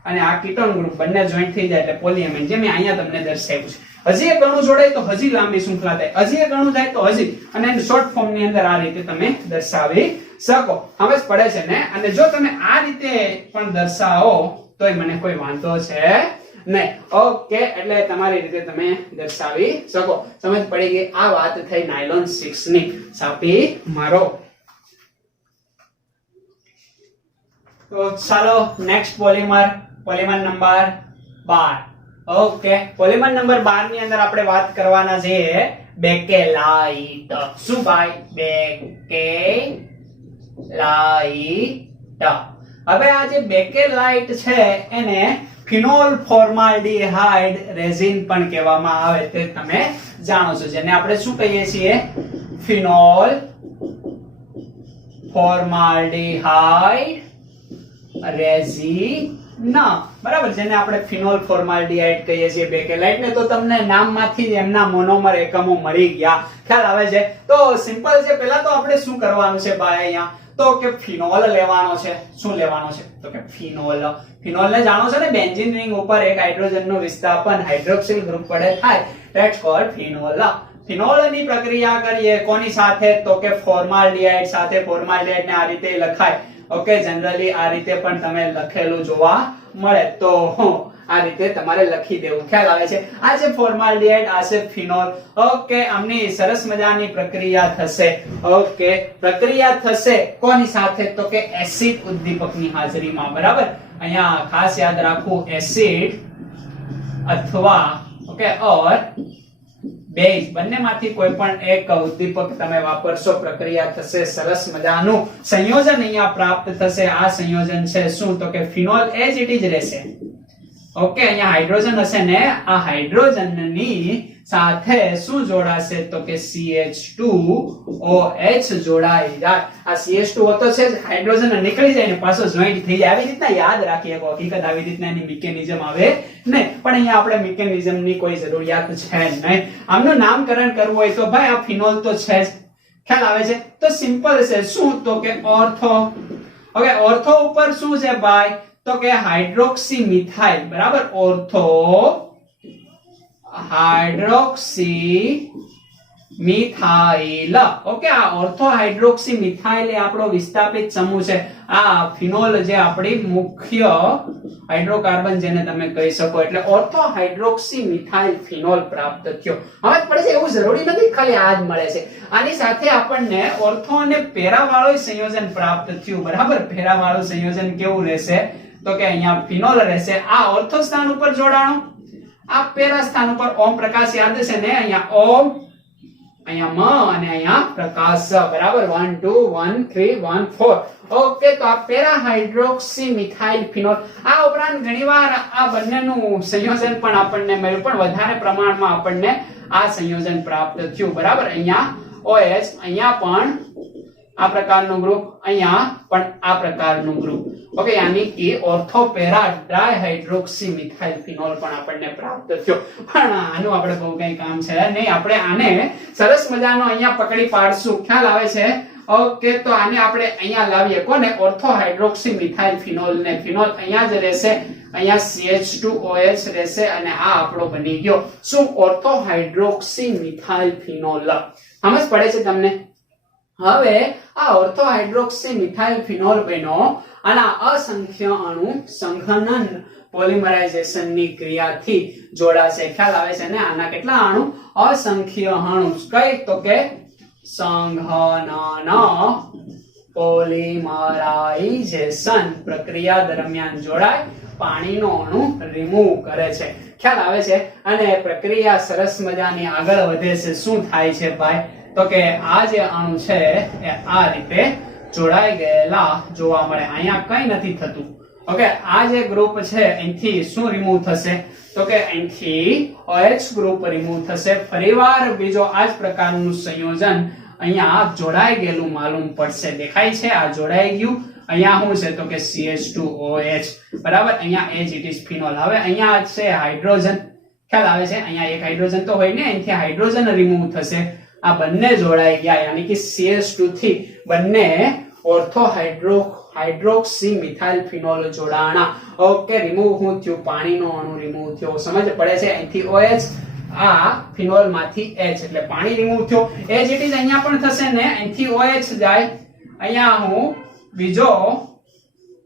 અને આ કીટોન ગ્રુપ બંને જોઈન્ટ થઈ જાય એટલે પોલીએમાઇડ, જે મેં અહીંયા તમને દર્શાવ્યું છે. હજી એક અણુ જોડાય તો હજી લાંબી શૃંખલા થાય, હજી એક અણુ જાય તો હજી, અને શોર્ટ ફોર્મ ની અંદર આ રીતે તમે દર્શાવી શકો. સમજ પડે છે ને? અને જો તમે આ રીતે પણ દર્શાવો તોય મને કોઈ વાંધો છે નહીં. ઓકે, એટલે તમારી રીતે તમે દર્શાવી શકો. સમજ પડી ગઈ? આ વાત થઈ નાયલોન 6 ની. છાપી મારો. તો ચાલો next polymer number 12. Okay, polymer number 12 ની અંદર આપણે વાત કરવાના છે બેકેલાઇટ. શું ભાઈ? બેકેલાઇટ. હવે આ જે બેકેલાઇટ છે એને ફિનોલ ફોર્માલ્ડિહાઇડ રેઝિન પણ કહેવામાં આવે, તે તમે જાણો છો, જેને આપણે શું કહીએ છીએ? Phenol formaldehyde resin. બરાબર, જેને આપણે ફિનોલ ફોર્માલ્ડિહાઇડ કહીએ છીએ. બેકેલાઇટ ને તો તમને નામમાંથી જ એમના મોનોમર એકમો મળી ગયા. ખ્યાલ આવે છે? તો સિમ્પલ છે. પહેલા તો આપણે શું કરવાનું છે ભાઈ અહીંયા? તો કે ફિનોલ લેવાનો છે. શું લેવાનો છે? તો કે ફિનોલ. ફિનોલ ને જાણો છો ને? બેન્ઝીન રિંગ ઉપર એક હાઇડ્રોજનનું વિસ્થાપન હાઇડ્રોક્સિલ ગ્રુપ વડે થાય. That's cold phenol. ફિનોલ ની પ્રક્રિયા કરીએ કોની સાથે? તો કે ફોર્માલ્ડિહાઇડ સાથે. ફોર્માલ્ડિહાઇડ ને આ રીતે લખાય. ઓકે, જનરલી આ રીતે પણ તમે લખેલું જોવા મળે, તો આ રીતે તમારે લખી દેવું. ખ્યાલ આવે છે? આ છે ફોર્માલ્ડિહાઇડ, આ છે ફિનોલ. ઓકે, આમની સરસ મજાની પ્રક્રિયા થશે. ઓકે, પ્રક્રિયા થશે કોની સાથે? તો કે એસિડ ઉદ્દીપકની હાજરીમાં. બરાબર, અહીંયા ખાસ યાદ રાખવું, એસિડ અથવા ઓકે ઓર બેઝ, બંનેમાંથી કોઈ પણ એક ઉદ્દીપક તમે વાપરશો, પ્રક્રિયા થશે, સરસ મજાનું સંયોજન અહીંયા પ્રાપ્ત થશે. આ સંયોજન છે શું? તો કે ફિનોલ એજ ઇટ ઇઝ રહેશે. ઓકે, અહીંયા હાઇડ્રોજન હશે ને, આ હાઇડ્રોજનની સાથે શું જોડાશે? તો કે CH2OH જોડાઈ જાય. આ CH2O તો છે જ, હાઇડ્રોજન નીકળી જાય ને પાછો જોઈન્ટ થઈ જાય. આવી રીતના યાદ રાખીએ હકીકત, આવી રીતના એની મિકેનિઝમ આવે નહીં, પણ અહીંયા આપણે મિકેનિઝમની કોઈ જરૂરિયાત છે નહીં. આમનું નામકરણ કરવું હોય તો ભાઈ આ ફિનોલ તો છે જ. ખ્યાલ આવે છે? તો સિમ્પલ છે. શું? તો કે ઓર્થો. ઓકે, ઓર્થો ઉપર શું છે ભાઈ? તો કે હાઇડ્રોક્સી મિથાઇલ. બરાબર, ઓર્થો હાઇડ્રોક્સી મિથાઇલ. ઓકે, આ ઓર્થો હાઇડ્રોક્સી મિથાઇલ એ આપણો વિસ્થાપિત સમૂહ છે. આ ફિનોલ જે આપણી મુખ્ય હાઇડ્રોકાર્બન જેને તમે કહી શકો, એટલે ઓર્થો હાઇડ્રોક્સી મિથાઇલ ફિનોલ પ્રાપ્ત થયો. હવે પડે છે એવું જરૂરી નથી ખાલી આ જ મળે છે. આની સાથે આપણને ઓર્થો અને પેરા વાળું સંયોજન પ્રાપ્ત થયું. બરાબર, પેરા વાળું સંયોજન કેવું રહેશે? તો કે અહીંયા ફિનોલ રહેશે. આ ઓર્થો સ્થાન ઉપર જોડાણું, આ પેરા સ્થાન ઉપર ઓમ પ્રકાશ યાદ છે ને? અહીંયા ઓમ, અહીંયા મ અને અહીંયા પ્રકાશ. બરાબર, 1 2 1 3 1 4. ઓકે, તો આ પેરા હાઇડ્રોક્સી મિથાઇલ ફિનોલ. આ ઉપરાંત ઘણીવાર આ બંનેનું સંયોજન પણ આપણને મળ્યું, પણ વધારે પ્રમાણમાં આપણને આ સંયોજન પ્રાપ્ત થયું. બરાબર, અહીંયા OH, અહીંયા પણ આ પ્રકારનું ગ્રુપ, અહીંયા પણ આ પ્રકારનું ગ્રુપ. ઓકે, યાની કે ઓર્થોપેરા ડાયહાઇડ્રોક્સી મિથાઇલ ફિનોલ પણ આપણને પ્રાપ્ત થયો. પણ આનું આપણે બહુ કઈ કામ છે નહીં. આપણે આને સરસ મજાનો અહીંયા પકડી પાડશું. ખ્યાલ આવે છે? ઓકે, તો આને આપણે અહીંયા લાવીએ. કોને? ઓર્થો હાઇડ્રોક્સી મિથાઇલ ફિનોલ ને. ફિનોલ અહીંયા જ રહેશે, અહીંયા CH2OH રહેશે અને આ આપણો બની ગયો શું? Ortho hydroxy methyl phenol. સમજ પડે છે તમને? હવે આ ઓર્થો હાઇડ્રોક્સી મિથાઇલ ફિનોલ બન્યો. આના અસંખ્ય અણુ સંઘનન પોલિમરાઇઝેશન ની ક્રિયાથી જોડાશે. ખ્યાલ આવે છે ને? આના કેટલા અણુ? અસંખ્ય અણુ. કઈ? તો કે સંઘનન પોલિમરાઇઝેશન પ્રક્રિયા દરમિયાન જોડાય, પાણીનો અણુ રિમૂવ કરે છે. ખ્યાલ આવે છે? અને પ્રક્રિયા સરસ મજાની આગળ વધે છે. શું થાય છે ભાઈ? તો કે આ જે અણુ છે એ આ રીતે જોડાઈ ગયેલા જોવા મળે. અહીંયા કઈ નથી થતું. ઓકે, આ જે ગ્રુપ છે અહીંથી શું રિમૂવ થશે? તો કે અહીંથી OH ગ્રુપ રિમૂવ થશે. ફરીવાર બીજો આ જ પ્રકારનું સંયોજન અહીંયા જોડાઈ ગયેલું માલુમ પડશે. દેખાય છે આ જોડાઈ ગયું. અહીંયા શું છે તો કે CH2OH, બરાબર. અહીંયા એજ ઇટ ઇઝ ફિનોલ. હવે અહીંયા છે હાઇડ્રોજન, ખ્યાલ આવે છે? અહીંયા એક હાઇડ્રોજન તો હોય ને, અહીંથી હાઇડ્રોજન રિમૂવ થશે. આ બંને જોડાઈ ગયા, યાની કે CH2 થી બંને ઓર્થો હાઇડ્રોક્સી મિથાઇલ ફિનોલ જોડાણા. ઓકે, રિમૂવ હું થયું? પાણીનો અણુ રિમૂવ થયો. સમજ પડે છે? અહીંથી OH, આ ફિનોલ માંથી H, એટલે પાણી રિમૂવ થયો. એજ ઇટ ઇઝ અહીંયા પણ થશે ને, અહીંથી OH જાય, અહીંયા હું બીજો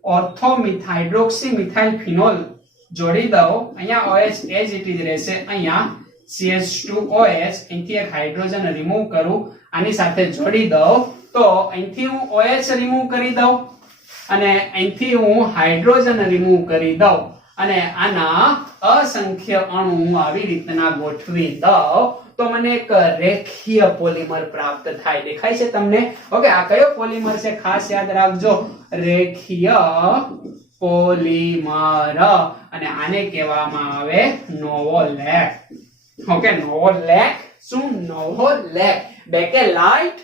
ઓર્થો હાઇડ્રોક્સી મિથાઇલ ફિનોલ જોડી દઉં. અહીંયા OH એજ ઇટ ઇઝ રહેશે. અહીંયા CH2OH, અહીંથી એક હાઇડ્રોજન રિમૂવ કરું, આની સાથે જોડી દઉં, તો અહીંથી હું OH રિમૂવ કરી દઉં અને અહીંથી હું હાઇડ્રોજન રિમૂવ કરી દઉં અને આના અસંખ્ય અણુ હું આવી રીતના ગોઠવી દઉં તો મને એક રેખીય પોલિમર પ્રાપ્ત થાય. દેખાય છે તમને? ઓકે, આ કયો પોલિમર છે ખાસ યાદ રાખજો, રેખીય પોલિમર, અને આને કહેવામાં આવે નોવોલેક. Okay, novolac. શું? Novolac. Bakelite.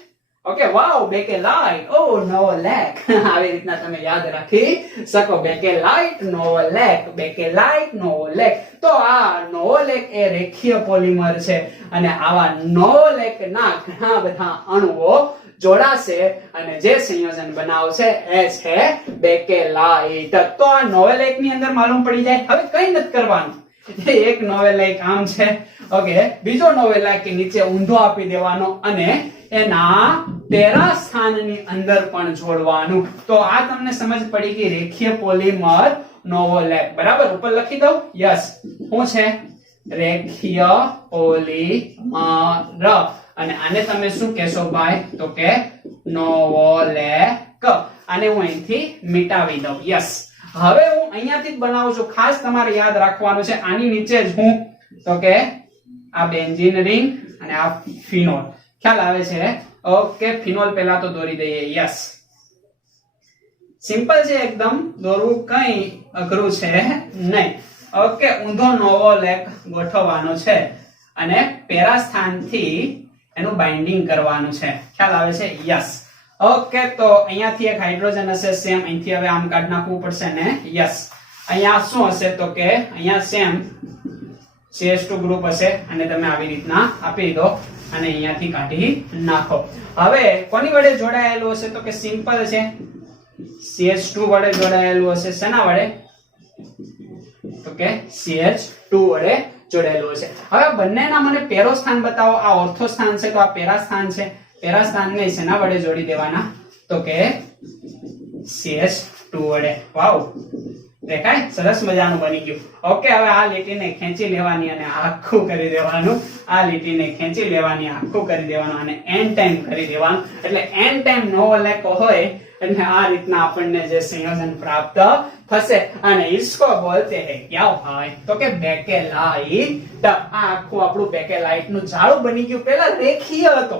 Okay, wow, Bakelite. Oh, novolac. આવી રીતના તમે યાદ રાખી શકો. Bakelite, novolac, Bakelite, novolac. તો આ નોવોલેક એ રેખીય પોલિમર છે અને આવા નોવોલેક ના ઘણા બધા અણુઓ જોડાશે અને જે સંયોજન બનાવશે એ છે બેકેલાઇટ. તો આ નોવોલેક ની અંદર માલુમ પડી જાય. હવે કઈ નથી કરવાનું, એક નોવેલાઇક આમ છે. ઓકે, બીજો નોવેલાઇક કે નીચે ઊંધો આપી દેવાનો અને એના પેરા સ્થાનની અંદર પણ જોડવાનું. તો આ તમને સમજ પડી કે રેખીય પોલિમર નોવોલેક, બરાબર. ઉપર લખી દઉં. યસ, શું છે? રેખીય પોલિમર. અને આને તમે શું કહેશો ભાઈ? તો કે નોવોલેક. આને હું અહીંથી મિટાવી દઉં. યસ, હવે હું અહીંયાથી જ બનાવું છું. ખાસ તમારે યાદ રાખવાનું છે, આની નીચે જ હું તો કે આ બેન્ઝીન રિંગ અને આ ફિનોલ. ખ્યાલ આવે છે? ઓકે, ફિનોલ પહેલા તો દોરી દઈએ. યસ, સિમ્પલ છે એકદમ, દોરવું કઈ અઘરું છે નહીં. ઓકે, ઊંધો નોવોલેક ગોઠવવાનો છે અને પેરા સ્થાનથી એનું બાઇન્ડિંગ કરવાનું છે. ખ્યાલ આવે છે? યસ. ઓકે, તો અહીંયાથી એક હાઇડ્રોજન હશે સેમ, અહીંથી હવે આમ કાઢ નાખવું પડશે ને. યસ, અહીંયા શું હશે તો કે અહીંયા સેમ CH2 ગ્રુપ હશે અને તમે આવી રીતના આપી દો અને અહીંયાથી કાઢી નાખો. હવે કોની વડે જોડાયેલું હશે તો કે સિમ્પલ છે, CH2 વડે જોડાયેલું હશે. શેના વડે? તો કે CH2 વડે જોડાયેલું હશે. હવે બંનેના મને પેરો સ્થાન બતાવો. આ ઓર્થો સ્થાન છે તો આ પેરા સ્થાન છે. પેરા સ્થાનને શેના વડે જોડી દેવાના? તો કે CH2 વડે. વાવ, દેખાય? સરસ મજાનું બની ગયું. ઓકે, હવે આ લીટીને ખેંચી લેવાની અને આખું કરી દેવાનું. આ લીટીને ખેંચી લેવાની, આખું કરી દેવાનું અને એન ટાઈમ કરી દેવાનું. એટલે એન ટાઈમ નોવોલેક હોય એટલે આ રીતના આપણને જે સંયોજન પ્રાપ્ત થશે અને इसको बोलते हैं क्या भाई? તો કે બેકેલાઇટ. આ આખું આપણું બેકેલાઇટ નું જાળું બની ગયું. પહેલા રેખીય હતો,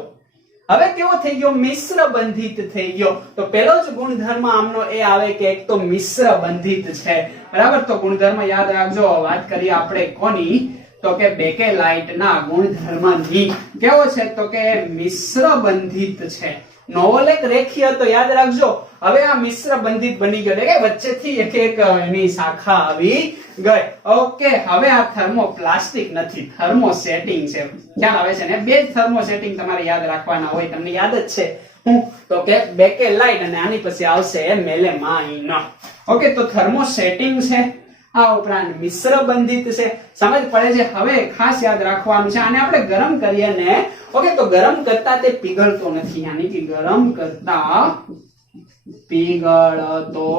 હવે કેવો થઈ ગયો? મિશ્ર બંધિત થઈ ગયો. તો પહેલો જ ગુણધર્મ આમનો એ આવે કે એક તો મિશ્ર બંધિત છે, બરાબર. તો ગુણધર્મ યાદ રાખજો. વાત કરીએ આપણે કોની? તો કે બેકેલાઇટ ના ગુણધર્મની. કેવો છે? તો કે મિશ્ર બંધિત છે. નોવોલેક રેખીય તો યાદ રાખજો. હવે આ મિશ્ર બંધિત બની ગયો, એટલે કે વચ્ચેથી એક એક એની શાખા આવી ગઈ. ઓકે, હવે આ થર્મોપ્લાસ્ટિક નથી, થર્મોસેટિંગ છે. ખ્યાલ આવે છે ને? બે જ થર્મોસેટિંગ તમારે યાદ રાખવાના હોય, તમને યાદ જ છે. હું તો કે બેકેલાઇટ અને આની પછી આવશે મેલેમાઇન. ઓકે, તો થર્મોસેટિંગ છે. આ ઉપરાંત મિશ્ર બંધિત છે. સમજ પડે છે? હવે ખાસ યાદ રાખવાનું છે, આને આપણે ગરમ કરીએ ને. ઓકે, તો ગરમ કરતા તે પીગળતો નથી, યાની કે ગરમ કરતા પીગળતો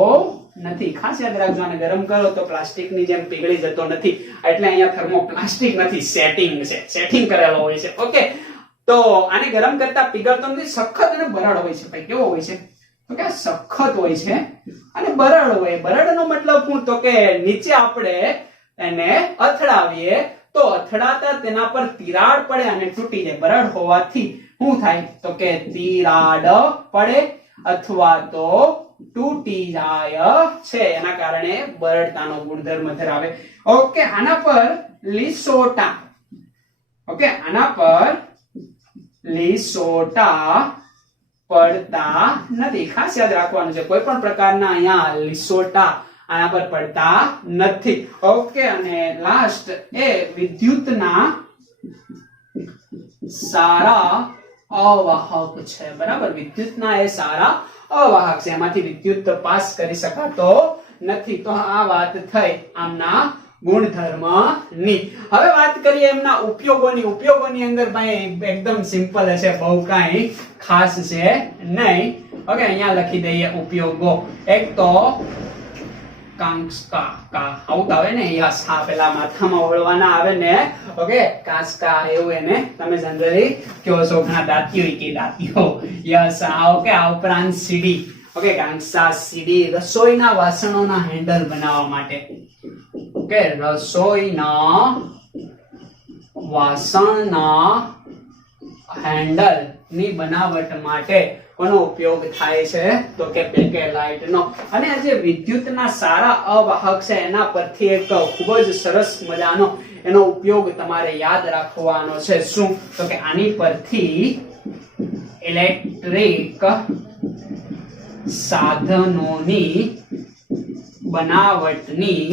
નથી. ખાસ યાદ રાખજો, આને ગરમ કરો તો પ્લાસ્ટિક ની જેમ પીગળી જતો નથી. એટલે અહીંયા થર્મોપ્લાસ્ટિક નથી, સેટિંગ છે, સેટિંગ કરેલો હોય છે. ઓકે, તો આને ગરમ કરતા પીગળતો નથી. સખત અને બરડ હોય છે. ભાઈ કેવો હોય છે? તો કે સખત હોય છે અને બરડ હોય. બરડનો મતલબ શું? તો કે નીચે આપણે એને અથડાવીએ તો અથડાતા તેના પર તિરાડ પડે અને તૂટી જાય. બરડ હોવાથી શું થાય? તો કે તિરાડ પડે અથવા તો તૂટી જાય છે, એના કારણે બરડતાનો ગુણધર્મ ધરાવે. ઓકે, આના પર લીસોટા, ઓકે, આના પર લીસોટા પડતા નથી. ખાસ યાદ રાખવાનું છે, કોઈ પણ પ્રકારના અહીંયા લીસોટા આના પર પડતા નથી. ઓકે, અને લાસ્ટ એ વિદ્યુતના સારા અવાહક છે. બરાબર, વિદ્યુતના એ સારા અવાહક છે, એમાંથી વિદ્યુત પાસ કરી શકાતો નથી. તો આ વાત થઈ આમના ગુણધર્મની. હવે વાત કરીએ એમના ઉપયોગોની. ઉપયોગોની અંદર ભાઈ એકદમ સિમ્પલ હશે, બહુ કાંઈ ખાસ છે નહીં. ઓકે, અહીંયા લખી દઈએ ઉપયોગો. એક તો કાંસકા, કા આવું આવે ને, યસ, હા, પેલા માથામાં ઓળવાના આવે ને, ઓકે, કાંસકા એવું એને તમે જનરલી કહો છો. ઘણા દાંતીઓ કે દાંતીઓ, યસ, આ ઓકે. આ ઉપરાંત સીડી, ઓકે, કાંસા સીડી રસોઈના વાસણોના હેન્ડલ બનાવવા માટે. ઓકે, રસોઈના વાસણના હેન્ડલ ની બનાવટ માટે કોનો ઉપયોગ થાય છે? તો કે બેકેલાઇટ નો. અને આ જે વિદ્યુતના સારા અવાહક છે એના પરથી એક ખૂબ જ સરસ મજાનો એનો ઉપયોગ તમારે યાદ રાખવાનો છે. શું? તો કે આની પરથી ઇલેક્ટ્રિક સાધનોની બનાવટની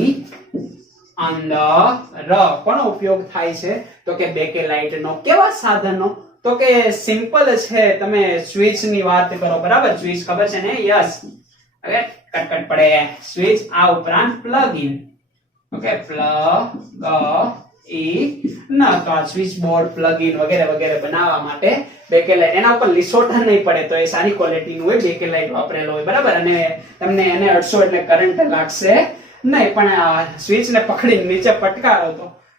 અંદર કોનો ઉપયોગ થાય છે? તો કે બેકેલાઇટ નો. કેવા સાધનો? તો કે સિમ્પલ છે, તમે સ્વિચ ની વાત કરો, બરાબર, સ્વિચ ખબર છે ને, યસ, હવે કટકટ પડે સ્વિચ. આ ઉપરાંત plug in, okay, plug in તો આ સ્વિચ બોર્ડ, પ્લગ ઇન વગેરે વગેરે બનાવવા માટે બેકેલાઇટ. એના ઉપર લીસોટા નહીં પડે તો એ સારી ક્વોલિટીનું હોય, બેકેલાઇટ વાપરેલો હોય, બરાબર. અને તમને એને અડશો એટલે કરંટ લાગશે નહીં, પણ સ્વિચ ને પકડીને નીચે પટકારો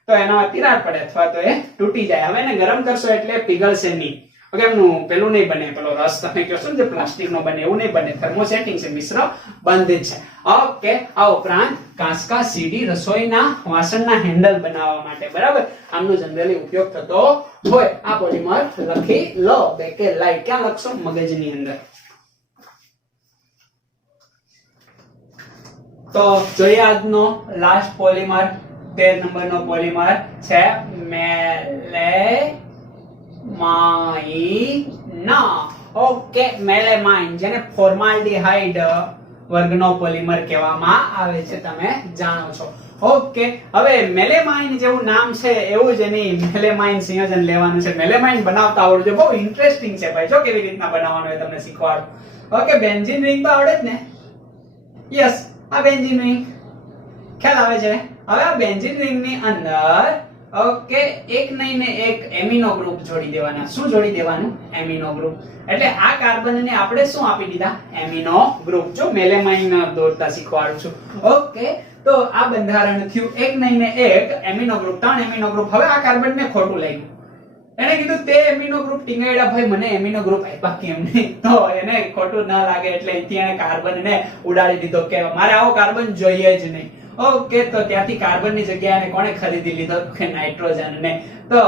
તો એના તિરાડ પડે અથવા તો એ તૂટી જાય. હવે એને ગરમ કરશો એટલે પીગળશે નહીં. ઓકે, એમનું પેલું નહીં બને, પેલો રસ તમે કહો છો ને જે પ્લાસ્ટિક નો બને, એવું નહીં બને. થર્મોસેટિંગ છે, મિશ્ર બંધ છે. ઓકે, આ ઉપરાંત કાંસકા સીડી રસોઈના વાસણના હેન્ડલ બનાવવા માટે, બરાબર, આમનો જનરલી ઉપયોગ થતો હોય. આ પોલિમર લખી લો, બેકેલાઇટ. ક્યાં લખશો? મગજની અંદર. તો જોઈએ આજનો લાસ્ટ પોલિમર, 13 નંબરનો પોલિમર છે મેલેમાઇન. ઓકે, મેલેમાઇન, જેને ફોર્માલ્ડિહાઇડ વર્ગનો પોલિમર કહેવામાં આવે છે, તમે જાણો છો. ઓકે, હવે મેલેમાઇન જેવું નામ છે એવું જ એની મેલેમાઇન સંયોજન લેવાનું છે. મેલેમાઇન બનાવતા આવડવું જોઈએ. બહુ ઇન્ટરેસ્ટિંગ છે ભાઈ, જો કેવી રીતના બનાવવાનું હોય તમને શીખવાડું. ઓકે, બેન્ઝીન રિંગ તો આવડે જ ને, યસ, આ બેન્ઝીન રિંગ ખ્યાલ આવે છે. હવે આ બેન્ઝીન રિંગ ની અંદર ઓકે એક નહીં ને એક એમિનો ગ્રુપ જોડી દેવાના. શું જોડી દેવાનું? Amino group. એટલે આ કાર્બન ને આપણે શું આપી દીધા? Amino group. જો મેલેમાઇન દોરતા શીખવાડું છું. ઓકે, તો આ બંધારણ થયું એક નહીં ને એક એમિનો ગ્રુપ, 3 એમિનો ગ્રુપ. હવે આ કાર્બન ને ખોટું લાગ્યું, એને કીધું તે એમિનો ગ્રુપ ટીંગાડ્યા, ભાઈ મને એમિનો ગ્રુપ આપ્યા કેમ નહીં? તો એને ખોટું ના લાગે એટલે અહીંથી એને કાર્બન ને ઉડાડી દીધો કે મારે આવો કાર્બન જોઈએ જ નહીં. ઓકે, તો ત્યાંથી કાર્બન ની જગ્યાએ કોણે ખરીદી લીધો? કે નાઇટ્રોજન ને. તો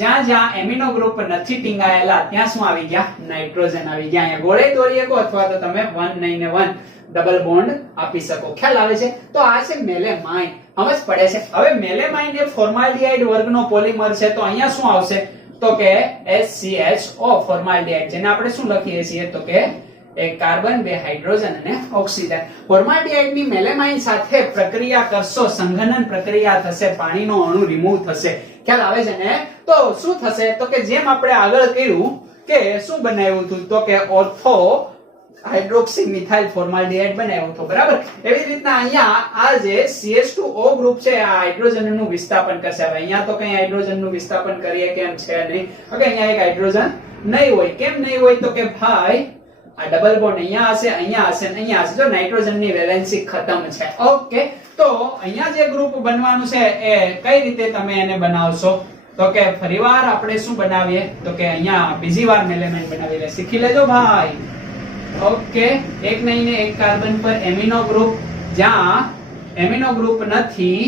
જ્યાં જ્યાં એમિનો ગ્રુપ નથી ટીંગાયેલા ત્યાં શું આવી ગયા? નાઇટ્રોજન આવી ગયા. અહીંયા ગોળે દોરી શકો અથવા તો તમે 1 નહીં ને 1 ડબલ બોન્ડ આપી શકો. ખ્યાલ આવે છે? તો આ છે મેલેમાઇન. સમજ પડે છે? હવે મેલેમાઇન એ ફોર્માલ્ડિહાઇડ વર્ગનો પોલિમર છે, તો અહીંયા શું આવશે? તો કે HCHO, ફોર્માલ્ડિહાઇડ, જેને આપણે શું લખીએ છીએ? તો કે એક કાર્બન, 2 હાઇડ્રોજન અને ઓક્સિજન. ફોર્માલ્ડિહાઇડ ની મેલેમાઇન સાથે પ્રક્રિયા કરશો, સંઘનન પ્રક્રિયા થશે, પાણીનો અણુ રિમૂવ થશે. ખ્યાલ આવે છે ને? તો શું થશે? તો કે જેમ આપણે આગળ કર્યું કે શું બનાવ્યું હતું? તો કે ઓર્થો હાઇડ્રોક્સી મિથાઇલ ફોર્માલ્ડિહાઇડ બનાવ્યું હતું, બરાબર. એવી રીતના અહીંયા આ જે CH2O ગ્રુપ છે આ હાઇડ્રોજન નું વિસ્થાપન કરશે. હવે અહીંયા તો કઈ હાઇડ્રોજન નું વિસ્થાપન કરીએ કેમ છે નહીં. ઓકે, અહીંયા એક હાઇડ્રોજન નહીં હોય. કેમ નહીં હોય? તો કે ભાઈ આ ડબલ બોન્ડ અહીંયા હશે, અહીંયા હશે, અહીંયા હશે. જો નાઇટ્રોજન ની વેલેન્સી ખતમ છે. ઓકે, તો અહીંયા જે ગ્રુપ બનવાનું છે એ કઈ રીતે તમે એને બનાવશો? તો કે ફરીવાર આપણે શું બનાવીએ? તો કે અહીંયા બીજી વાર મેલેમાઇન બનાવી લે, શીખી લેજો ભાઈ. ઓકે, એક નહીં ને એક કાર્બન પર એમિનો ગ્રુપ, જ્યાં એમિનો ગ્રુપ નથી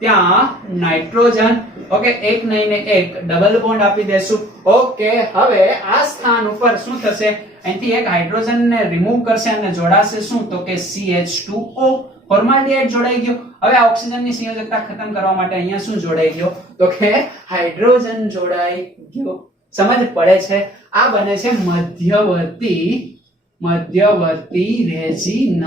ત્યાં નાઇટ્રોજન. ઓકે, એક નહીં ને એક ડબલ બોન્ડ આપી દેશું. ઓકે, હવે આ સ્થાન ઉપર શું થશે? અહીંથી એક હાઇડ્રોજન ને રિમૂવ કરશે અને જોડાશે શું? તો કે CH2O. ફોર્માલ્ડિહાઇડ જોડાઈ ગયો. હવે આ ઓક્સિજનની સંયોજકતા ખતમ કરવા માટે અહીંયા શું જોડાઈ ગયો? તો કે હાઇડ્રોજન જોડાઈ ગયો. સમજ પડે છે? આ બને છે મધ્યવર્તી રેઝિન.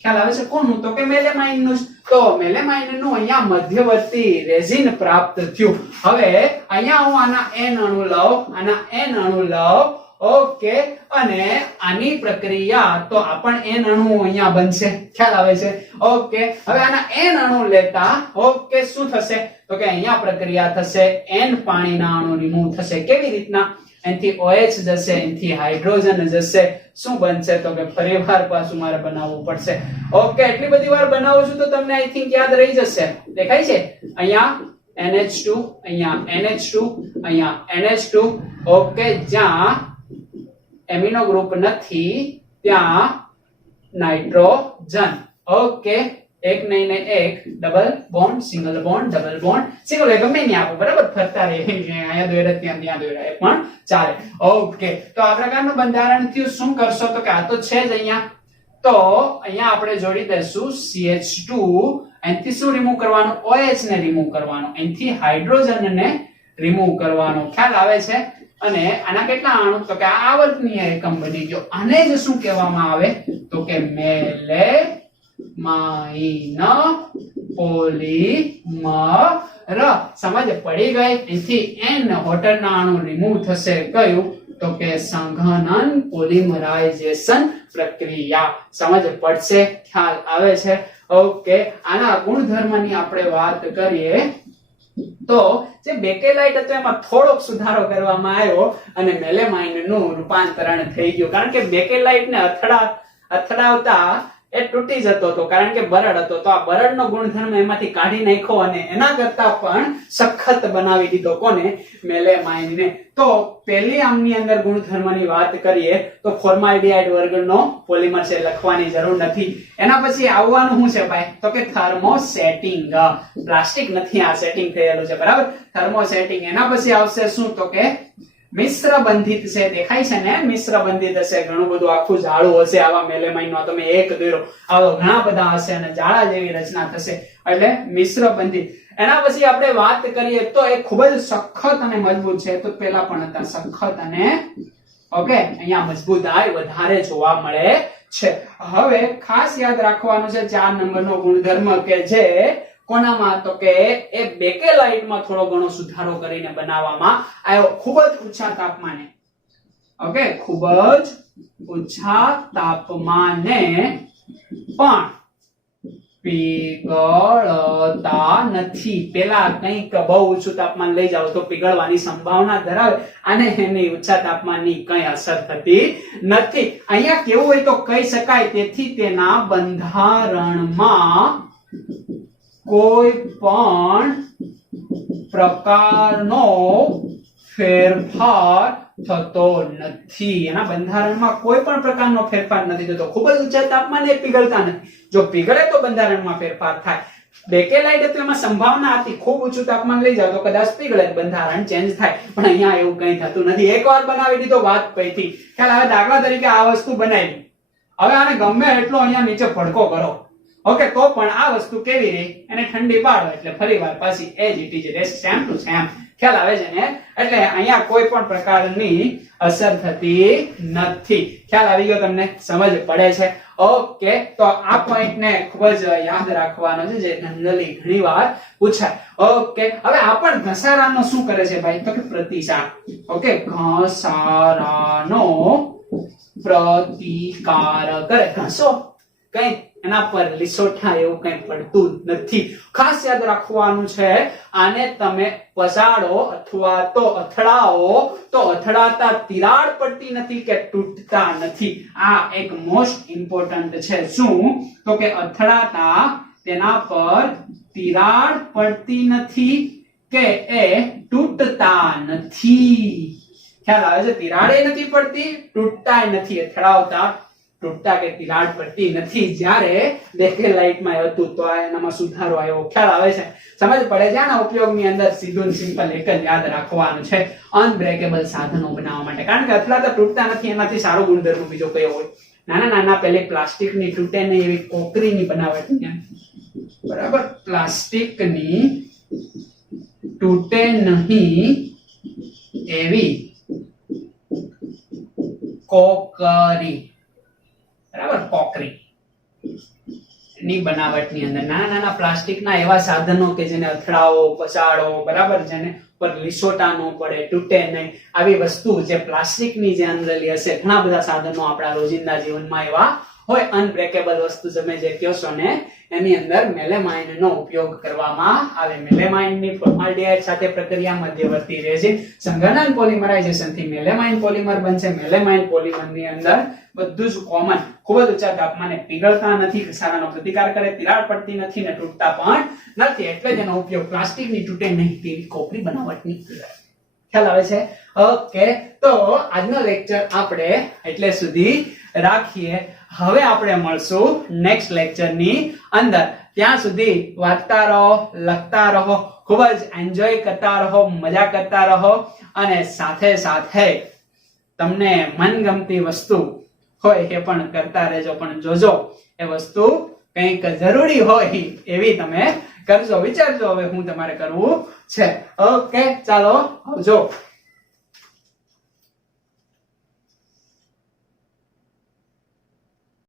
ખ્યાલ આવે છે? કોનું? તો કે મેલેમાઇન નું. તો મેલેમાઇન નું અહીંયા મધ્યવર્તી રેઝિન પ્રાપ્ત થયું. હવે અહીંયા હું આના n અણુ લઉં, આના n અણુ લઉં. ઓકે, અને આની પ્રક્રિયા તો આ પણ n અણુ અહીંયા બનશે. ખ્યાલ આવે છે? ઓકે, હવે આના n અણુ લેતા ઓકે શું થશે? તો કે અહીંયા પ્રક્રિયા થશે, n પાણીના અણુ રિમૂવ થશે. કેવી રીતના? અહીંથી OH જશે, અહીંથી હાઇડ્રોજન જશે. શું બનશે? તો કે ફરીવાર પાછું મારે બનાવવું પડશે. ઓકે, એટલી બધી વાર બનાવું છું તો તમને આઈ થિંક યાદ રહી જશે. દેખાય છે? અહીંયા NH2, અહીંયા NH2, અહીંયા NH2. ઓકે, જ્યાં એમિનો ગ્રુપ નથી ત્યાં નાઇટ્રોજન. ઓકે, એક નહીં ને એક double bond, single bond, double bond, single bond, ગમે નહીં આપો, બરાબર? ફરતા રહે, અહીંયા દોર્યા ત્યાં દોર્યા એ પણ ચાલે. ઓકે, તો આ પ્રકારનું બંધારણ થયું. શું કરશો? તો કે આ તો છે જ અહીંયા. તો અહીંયા આપણે જોડી દઈશું CH2. અહીંથી શું રિમૂવ કરવાનું? OH ને રિમૂવ કરવાનું. અહીંથી હાઇડ્રોજન ને રિમૂવ કરવાનું. ખ્યાલ આવે છે? અને આના કેટલા અણુ? તો કે આ આવર્તનીય એકમ બની ગયો. આને જ શું કહેવામાં આવે? તો કે મેલેમાઇન પોલિમર. સમજ પડી ગઈ? અહીંથી n વોટરના અણુ રિમૂવ થશે. કયું? તો કે સંઘનન પોલિમરાઇઝેશન પ્રક્રિયા. સમજ પડશે? ખ્યાલ આવે છે? ઓકે, આના ગુણધર્મની આપણે વાત કરીએ તો જે બેકેલાઇટ હતો એમાં થોડોક સુધારો કરવામાં આવ્યો અને મેલેમાઇન નું રૂપાંતરણ થઈ ગયું. કારણ કે બેકેલાઇટ ને અથડાવતા એ તૂટી જતો હતો, કારણ કે બરડ હતો. તો આ બરડનો ગુણધર્મ એમાંથી કાઢી નાખ્યો અને એના કરતા પણ સખત બનાવી દીધો. કોને? મેલેમાઇન ને. તો પહેલી આમની અંદર ગુણધર્મની વાત કરીએ તો ફોર્માલ્ડિહાઇડ વર્ગનો પોલિમર છે, લખવાની જરૂર નથી. એના પછી આવવાનું શું છે ભાઈ? તો કે થર્મોસેટિંગ. પ્લાસ્ટિક નથી, આ સેટિંગ થયેલું છે, બરાબર? થર્મોસેટિંગ. એના પછી આવશે શું? તો કે મિશ્ર બંધિત છે. દેખાય છે ને? મિશ્ર બંધિત હશે. ઘણું બધું આખું જાળું હશે. આવા મેલેમાઇન નો તમે એક દોરો, આવા ઘણા બધા હશે અને જાળા જેવી રચના થશે, એટલે મિશ્ર બંધિત. એના પછી આપણે વાત કરીએ તો એ ખૂબ જ સખત અને મજબૂત છે. તો પેલા પણ હતા સખત અને ઓકે, અહીંયા મજબૂતાઈ વધારે જોવા મળે છે. હવે ખાસ યાદ રાખવાનું છે 4 નંબરનો ગુણધર્મ કે જે કોનામાં? તો કે એ બેકેલાઇટમાં થોડો ઘણો સુધારો કરીને બનાવવામાં આવ્યો. ખૂબ જ ઊંચા તાપમાને. ઓકે, ખૂબ જ ઊંચા તાપમાને પણ પીગળતા નથી. પેલા કંઈક બહુ ઊંચું તાપમાન લઈ જાવ તો પીગળવાની સંભાવના ધરાવે, અને એની ઊંચા તાપમાનની કઈ અસર થતી નથી. અહીંયા કેવું હોય તો કહી શકાય. તેથી તેના બંધારણમાં કોઈ પણ પ્રકારનો ફેરફાર થતો નથી. એના બંધારણમાં કોઈ પણ પ્રકારનો ફેરફાર નથી થતો. ખૂબ જ ઊંચા તાપમાને પીગળતા નથી. જો પીગળે તો બંધારણમાં ફેરફાર થાય. બેકેલાઇટ તો એમાં સંભાવના હતી, ખૂબ ઊંચું તાપમાન લઈ જાવ તો કદાચ પીગળે, બંધારણ ચેન્જ થાય. પણ અહીંયા એવું કંઈ થતું નથી. એકવાર બનાવી દીધો, વાત પૈથી. ખ્યાલ આવે? દાખલા તરીકે આ વસ્તુ બનાવી, હવે આને ગમે એટલો અહીંયા નીચે ભડકો કરો, ઓકે, તો પણ આ વસ્તુ કેવી રહી? એને ઠંડી પાડો એટલે ફરીવાર પાછી એજ it is race, same to same. ખ્યાલ આવે છે ને? એટલે અહીંયા કોઈ પણ પ્રકારની અસર થતી નથી. ખ્યાલ આવી ગયો તમને? સમજ પડે છે? ઓકે, તો આ પોઈન્ટ ને ખૂબ જ યાદ રાખવાનો છે, જે જનરલી ઘણીવાર પૂછાય. ઓકે, હવે આ પણ ઘસારાનો શું કરે છે ભાઈ? તો કે પ્રતિસાર. ઓકે, ઘસારાનો પ્રતિકાર કરે. ઘસો કઈ એના પર લીસોઠા એવું કઈ પડતું નથી. ખાસ યાદ રાખવાનું છે, આને તમે પસાડો અથવા તો અથડાવો તો અથડાતા તિરાડ પડતી નથી કે તૂટતા નથી. આ એક મોસ્ટ ઇમ્પોર્ટન્ટ છે. શું? તો કે અથડાતા તેના પર તિરાડ પડતી નથી કે એ તૂટતા નથી. ખ્યાલ આવે છે? તિરાડે નથી પડતી, તૂટતાય નથી. અથડાવતા તૂટતા કે તિરાડ પડતી નથી. જ્યારે બેકેલાઇટમાં હતું તો એનામાં સુધારો આવ્યો. ખ્યાલ આવે છે? સમજ પડે છે? આના ઉપયોગની અંદર સીધું સિમ્પલ એક જ યાદ રાખવાનું છે, અનબ્રેકેબલ સાધનો બનાવવા માટે. કારણ કે અથડાતા તૂટતા નથી, એનાથી સારો ગુણધર્મ બીજો કયો હોય? નાના નાના પેલે પ્લાસ્ટિકની તૂટે નહીં એવી કોકરીની બનાવટ, બરાબર, પ્લાસ્ટિકની તૂટે નહીં એવી કોકરી, બરાબર, કોકરી ની બનાવટની અંદર નાના નાના પ્લાસ્ટિકના એવા સાધનો કે જેને અથડાવો, પસાડો, બરાબર, જેને પર લીસોટા ન પડે, તૂટે નહીં, આવી વસ્તુ જે પ્લાસ્ટિકની જે અંદરલી હશે. ઘણા બધા સાધનો આપણા રોજિંદા જીવનમાં એવા હોય, અનબ્રેકેબલ વસ્તુ તમે જે કહો છો ને, એની અંદર મેલેમાઇન નો ઉપયોગ કરવામાં આવે. મેલેમાઇન ની ફોર્માલ્ડિહાઇડ સાથે પ્રક્રિયા મધ્યવર્તી રેઝિન સંઘનન પોલિમરાઇઝેશન થી મેલેમાઇન પોલિમર બનશે. મેલેમાઇન પોલિમર ની અંદર બધું જ કોમન, ખૂબ જ ઊંચા તાપમાને પીગળતા નથી, ઘસારાનો પ્રતિકાર કરે, તિરાડ પડતી નથી ને તૂટતા પણ નથી. એટલે જ એનો ઉપયોગ પ્લાસ્ટિકની તૂટે નહીં તેવી કોપરી બનાવટની. ખ્યાલ આવે છે? ઓકે, તો આજનો લેક્ચર આપણે એટલે સુધી રાખીએ. હવે આપણે મળશું નેક્સ્ટ લેક્ચરની અંદર. ત્યાં સુધી વાંચતા રહો, લખતા રહો, ખૂબ જ એન્જોય કરતા રહો, મજા કરતા રહો, અને સાથે સાથે તમને મનગમતી વસ્તુ હોય એ પણ કરતા રહેજો. પણ જોજો એ વસ્તુ કંઈક જરૂરી હોય એવી તમે કરજો. વિચારજો હવે હું તમારે કરવું છે. ઓકે, ચાલો આવજો.